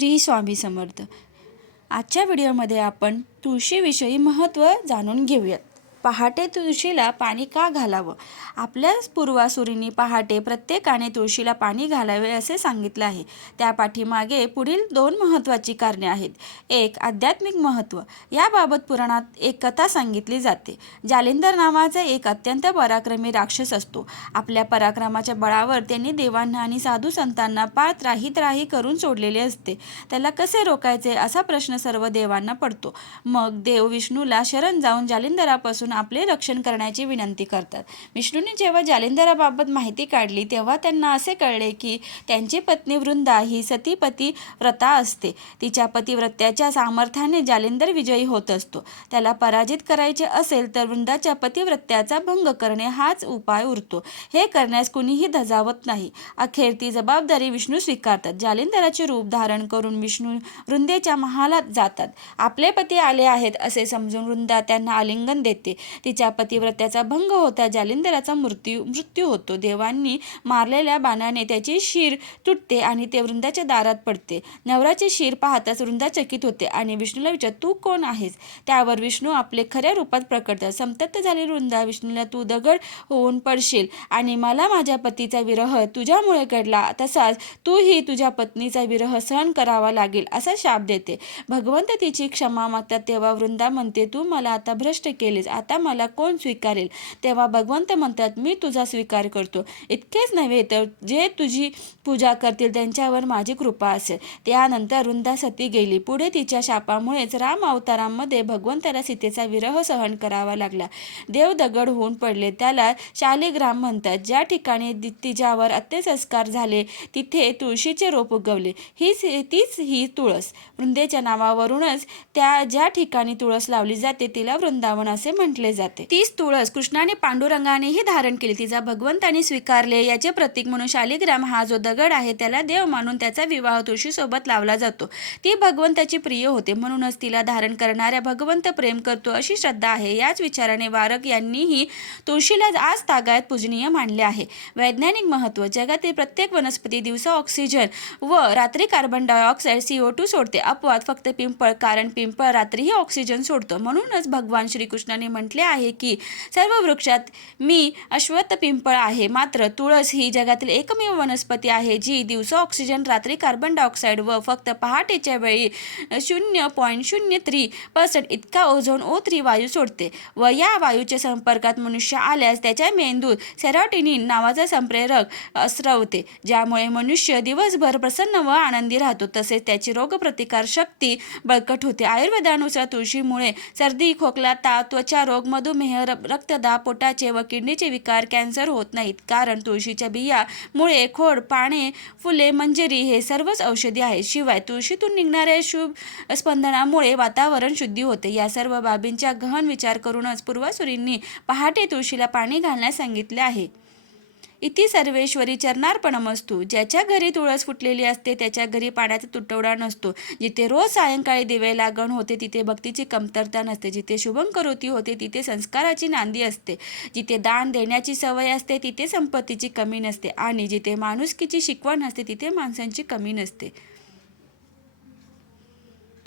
श्री स्वामी समर्थ। आजच्या व्हिडिओमध्ये आपण तुळशीविषयी महत्त्व जाणून घेऊयात। पहाटे तुळशीला पाणी का घालावं? आपल्या पूर्वासुरींनी पहाटे प्रत्येकाने तुळशीला पाणी घालावे असे सांगितले आहे। त्या पाठीमागे पुढील दोन महत्त्वाची कारणे आहेत। एक, आध्यात्मिक महत्त्व। याबाबत पुराणात एक कथा सांगितली जाते। जालिंदर नावाचा एक अत्यंत पराक्रमी राक्षस असतो। आपल्या पराक्रमाच्या बळावर त्यांनी देवांना आणि साधू संतांना पार त्राही करून सोडलेले असते। त्याला कसे रोखायचे असा प्रश्न सर्व देवांना पडतो। मग देव विष्णूला शरण जाऊन जालिंदरापासून आपले रक्षण करण्याची विनंती करतात। विष्णूने जेव्हा जालिंदराबाबत माहिती काढली तेव्हा त्यांना असे कळले की त्यांची पत्नी वृंदा ही सतीपती व्रता असते। तिच्या पतिव्रत्याच्या सामर्थ्याने जालिंदर विजयी होत असतो। त्याला पराजित करायचे असेल तर वृंदाच्या पतिव्रत्याचा भंग करणे हाच उपाय उरतो। हे करण्यास कुणीही धजावत नाही। अखेर ती जबाबदारी विष्णू स्वीकारतात। जालिंदराचे रूप धारण करून विष्णू वृंदेच्या महालात जातात। आपले पती आले आहेत असे समजून वृंदा त्यांना आलिंगन देते। तिच्या पतिव्रत्याचा भंग होता जालिंदराचा मृत्यू होतो। देवांनी मारलेल्या बाणाने त्याची शीर तुटते आणि ते वृंदाच्या दारात पडते। नवऱ्याची शीर पाहताच वृंदा चकित होते आणि विष्णूला विचारते, तू कोण आहेस? त्यावर विष्णू आपले खऱ्या रूपात प्रकटतात। संतप्त झालेली वृंदा विष्णूला, तू दगड होऊन पडशील आणि मला माझ्या पतीचा विरह तुझ्यामुळे घडला, तसाच तूही तुझ्या पत्नीचा विरह सहन करावा लागेल असा शाप देते। भगवंत तिची क्षमा मागतात तेव्हा वृंदा म्हणते, तू मला आता भ्रष्ट केलेस, आता मला कोण स्वीकारेल? तेव्हा भगवंत म्हणतात, मी तुझा स्वीकार करतो। इतकेच नव्हे तर जे तुझी पूजा करतील त्यांच्यावर माझी कृपा असेल। त्यानंतर वृंदा सती गेली। पुढे तिच्या शापामुळेच राम अवतारामध्ये भगवंताला सीतेचा विरह सहन करावा लागला। देव दगड होऊन पडले, त्याला शालिग्राम म्हणतात। ज्या ठिकाणी तिच्यावर अंत्यसंस्कार झाले तिथे तुळशीचे रोप उगवले। तीच ही तुळस। वृंदेच्या नावावरूनच ज्या ठिकाणी तुळस लावली जाते तिला वृंदावन असे म्हटले जाते। तीच तुळस कृष्णाने पांडुरंगानेही धारण केली। तिचा भगवंताने स्वीकारले याचे प्रतीक म्हणून शालिग्राम हा जो दगड आहे त्याला देव मानून त्याचा विवाह तुळशीसोबत लावला जातो। ती भगवंताची प्रिय होते, म्हणूनच तिला धारण करणाऱ्या भगवंत प्रेम करतो अशी श्रद्धा आहे। याच विचाराने वारक यांनीही तुळशीला आज तागायत पूजनीय मानले आहे। वैज्ञानिक महत्त्व। जगातील प्रत्येक वनस्पती दिवसा ऑक्सिजन व रात्री कार्बन डायऑक्साईड CO2 सोडते, अपवाद फक्त पिंपळ, कारण पिंपळ रात्रीही ऑक्सिजन सोडतो। म्हणूनच भगवान श्रीकृष्णाने म्हटले आहे की सर्व वृक्षात मी अश्वत्थ पिंपळ आहे, मात्र तुळस ही जगातील एकमेव वनस्पती आहे जी दिवसा ऑक्सिजन, रात्री कार्बन डायऑक्साईड व फक्त पहाटेच्या वेळी 0.03% इतका ओझोन O3 वायू सोडते व या वायूच्या संपर्कात मनुष्य आल्यास त्याच्या मेंदूत सेरोटोनिन नावाचा संप्रेरक स्रवते, ज्यामुळे मनुष्य दिवसभर प्रसन्न व आनंदी राहतो। तसेच त्याची रोगप्रतिकार शक्ती बळकट होते। आयुर्वेदानुसार तुळशीमुळे सर्दी, खोकला, ताप, त्वचा रोग, मधुमेह, रक्तदाब, पोटाचे व किडनीचे विकार, कॅन्सर होत नाहीत, कारण तुळशीच्या बिया, मुळे, खोड, पाने, फुले, मंजिरी हे सर्वच औषधी आहेत। शिवाय तुळशीतून निघणाऱ्या शुभ स्पंदनामुळे वातावरण शुद्धी होते। या सर्व बाबींचा गहन विचार करूनच पूर्वासुरींनी पहाटे तुळशीला पाणी घालण्यास सांगितले आहे। इति सर्वेश्वरी चरणार्पणमस्तु। ज्याच्या घरी तुळस फुटलेली असते त्याच्या घरी पाण्याचा तुटवडा नसतो। जिथे रोज सायंकाळी दिवे लागण होते तिथे भक्तीची कमतरता नसते। जिथे शुभंकरोती होते तिथे संस्काराची नांदी असते। जिथे दान देण्याची सवय असते तिथे संपत्तीची कमी नसते आणि जिथे माणुसकीची शिकवण असते तिथे माणसांची कमी नसते।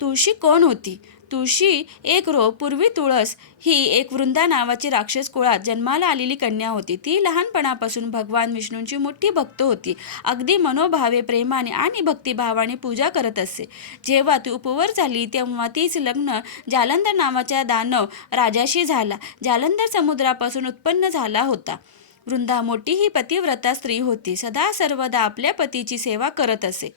तुळशी कोण होती? तुळशी एक रोप। पूर्वी तुळस ही एक वृंदा नावाची राक्षस कुळात जन्माला आलेली कन्या होती। ती लहानपणापासून भगवान विष्णूंची मोठी भक्त होती। अगदी मनोभावे, प्रेमाने आणि भक्तिभावाने पूजा करत असे। जेव्हा ती उपवर झाली तेव्हा तीच लग्न जालंधर नावाच्या दानव राजाशी झाला। जालंधर समुद्रापासून उत्पन्न झाला होता। वृंदा मोठी ही पतिव्रता स्त्री होती, सदा सर्वदा आपल्या पतीची सेवा करत असे।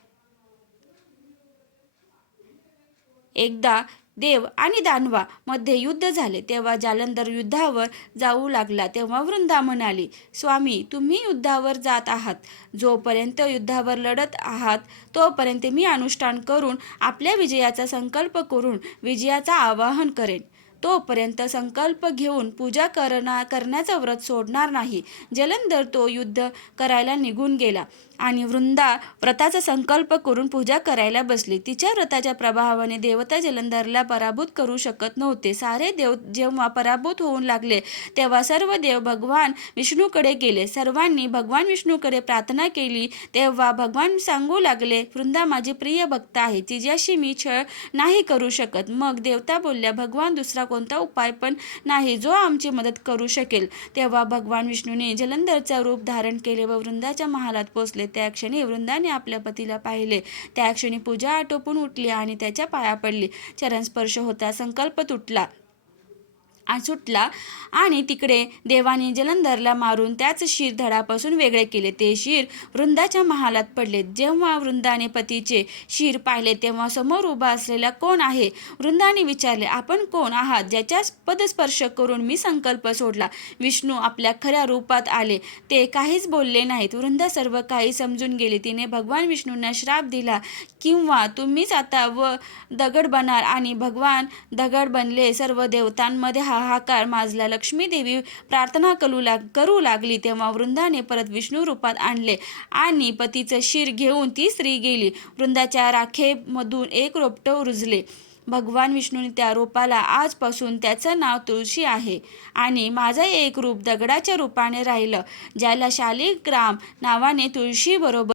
एकदा देव आणि दानवा मध्ये युद्ध झाले तेव्हा जालंधर युद्धावर जाऊ लागला। तेव्हा वृंदा म्हणाली, स्वामी, तुम्ही युद्धावर जात आहात, जोपर्यंत युद्धावर लढत आहात तोपर्यंत मी अनुष्ठान करून आपल्या विजयाचा संकल्प करून विजयाचा आवाहन करेन। तोपर्यंत संकल्प घेऊन पूजा करण्याचं व्रत सोडणार नाही। जालंधर तो युद्ध करायला निघून गेला आणि वृंदा व्रताचा संकल्प करून पूजा करायला बसली. तिच्या व्रताच्या प्रभावाने देवता जलंधरला पराभूत करू शकत नव्हते. सारे देव जेव्हा पराभूत होऊ लागले तेव्हा सर्व देव भगवान विष्णूकडे गेले. सर्वांनी भगवान विष्णूकडे प्रार्थना केली तेव्हा भगवान सांगू लागले, वृंदा माझी प्रिय भक्त आहे, तिच्याशी मी छळ नाही करू शकत. मग देवता बोलल्या, भगवान दुसरा कोणता उपाय पण नाही जो आमची मदत करू शकेल. तेव्हा भगवान विष्णूने जलंधरचा रूप धारण केले व वृंदाच्या महालात पोचले. त्या क्षणी वृंदाने आपल्या पतीला पाहिले. त्या क्षणी पूजा आटोपून उठली आणि त्याच्या पाया पडली. चरणस्पर्श होता, संकल्प सुटला आणि तिकडे देवाने जलंधरला मारून त्याच शिर धडापासून वेगळे केले. ते शिर वृंदाच्या महालात पडले. जेव्हा वृंदाने पतीचे शिर पाहिले तेव्हा समोर उभा असलेला कोण आहे? वृंदाने विचारले, आपण कोण आहात ज्याच्या पदस्पर्श करून मी संकल्प सोडला? विष्णू आपल्या खऱ्या रूपात आले. ते काहीच बोलले नाहीत. वृंदा सर्व काही समजून गेली. तिने भगवान विष्णूंना श्राप दिला किंवा तुम्हीच आता व दगड बनाल आणि भगवान दगड बनले. सर्व देवतांमध्ये हाहाकार माजला. लक्ष्मी देवी प्रार्थना करू लागली. तेव्हा वृंदाने परत विष्णू रूपात आणले आणि पतीचं शिर घेऊन ती स्त्री गेली. वृंदाच्या राखेमधून एक रोपटं रुजले. भगवान विष्णूने त्या रोपाला आजपासून त्याचं नाव तुळशी आहे आणि माझं एक रूप दगडाच्या रूपाने राहिलं, ज्याला शालिग्राम नावाने तुळशी बरोबर